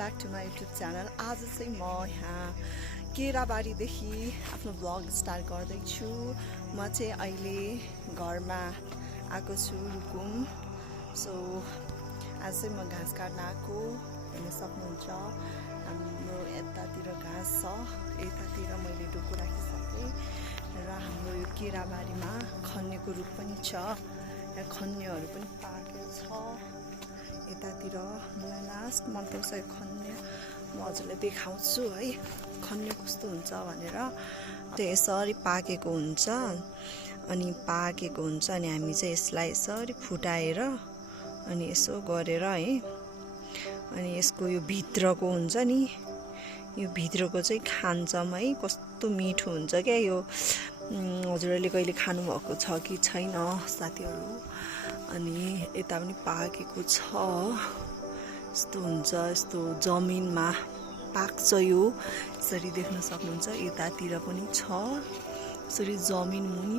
back to my YouTube channel. आज चाहिँ म यहाँ केराबारीदेखि आफ्नो भ्लग स्टार्ट गर्दैछु। म चाहिँ अहिले घरमा आएको छु रुकुम। सो आज चाहिँ म घाँस काट्न आएको, हेर्न सक्नुहुन्छ। हाम्रो यतातिर घाँस छ, यतातिर मैले डोको राखिसकेँ र हाम्रो यो केराबारीमा खन्नेको रुख पनि छ। यहाँ खन्नेहरू पनि पाकेको छ। यतातिर मलाई लास्ट मन पर्छ यो खन्ने, म हजुरलाई देखाउँछु है खन्ने कस्तो हुन्छ भनेर। चाहिँ यसरी पाकेको हुन्छ अनि हामी चाहिँ यसलाई यसरी फुटाएर अनि यसो गरेर है, अनि यसको यो भित्रको हुन्छ नि, यो भित्रको चाहिँ खान्छौँ है। कस्तो मिठो हुन्छ क्या यो। हजुरहरूले कहिले खानुभएको छ कि छैन साथीहरू। अनि यता पनि पाकेको छ, यस्तो हुन्छ, यस्तो जमिनमा पाक्छ यो, यसरी देख्न सक्नुहुन्छ। यतातिर पनि छ, यसरी जमिन मुनि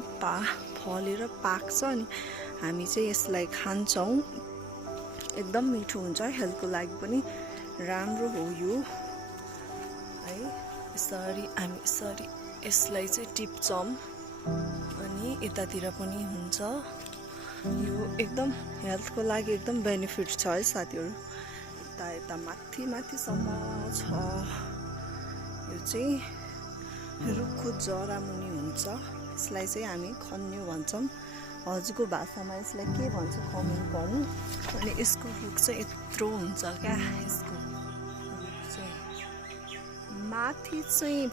फलेर पाक्छ अनि हामी चाहिँ यसलाई खान्छौँ। एकदम मिठो हुन्छ, हेल्थको लागि पनि राम्रो हो यो है। यसरी हामी यसरी यसलाई चाहिँ टिप्छौँ अनि यतातिर पनि हुन्छ। यो एकदम हेल्थको लागि एकदम बेनिफिट छ है साथीहरू। यता माथिसम्म छ। यो चाहिँ रुखको जरा मुनि हुन्छ, यसलाई चाहिँ हामी खन्ने भन्छौँ। हजुरको भाषामा यसलाई के भन्छ कमेन्ट गर्नु। अनि यसको रुख चाहिँ यत्रो हुन्छ क्या। यसको रुख चाहिँ माथि चाहिँ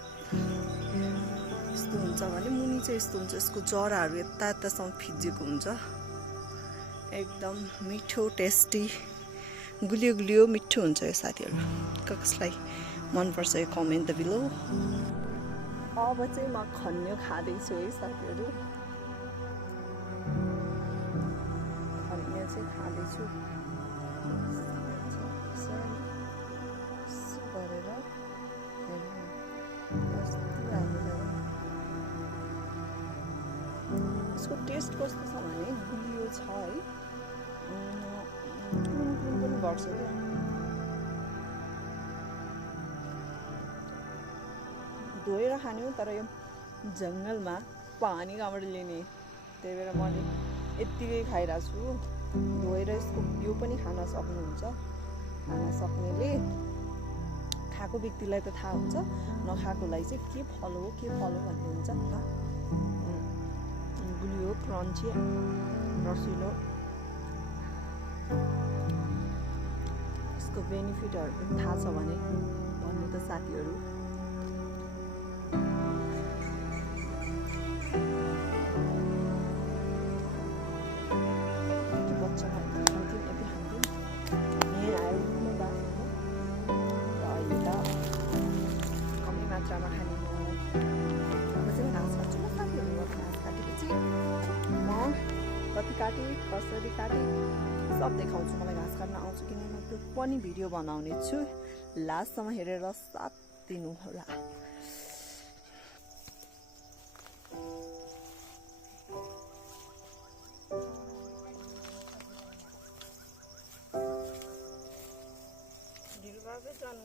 यस्तो हुन्छ भने मुनि चाहिँ यस्तो हुन्छ। यसको जराहरू यतासम्म फिजिएको हुन्छ। एकदम मिठो टेस्टी गुलियो गुलियो मिठो हुन्छ यो साथीहरू। कसलाई मनपर्छ यो कमेन्ट द बिलो। अब चाहिँ म खन्ने खाँदैछु है साथीहरू। खन्ने चाहिँ खाँदैछु गरेर। यसको टेस्ट कस्तो छ भने गुलियो छ है, कुन पनि गर्छ क्या। धोएर खाने हो, तर यो जङ्गलमा पानी कहाँबाट लिने, त्यही भएर मैले यत्तिकै खाइरहेको छु। धोएर यसको यो पनि खान सक्नुहुन्छ। खान सक्नेले, खाएको व्यक्तिलाई त थाहा हुन्छ, नखाएकोलाई चाहिँ के फल हो भन्ने हुन्छ नि त। गुलियो, क्रन्ची, रसिलो, यसको बेनिफिटहरू पनि थाहा छ भने भन्नु त साथीहरू। बच्चामा यति खान्थ्यौँ यहाँ आयो अहिले त कमै मात्रामा खाने म चाहिँ घाँस काट्छु ल साथीहरू। घाँस काटेपछि म कति काटेँ, कसरी काटेँ सब देखाउँछु। मलाई घाँस काट्न आउँछ कि नै त्यो पनि भिडियो बनाउने छु। लास्टसम्म हेरेर साथ दिनु होला। ढिलो भएकै जानु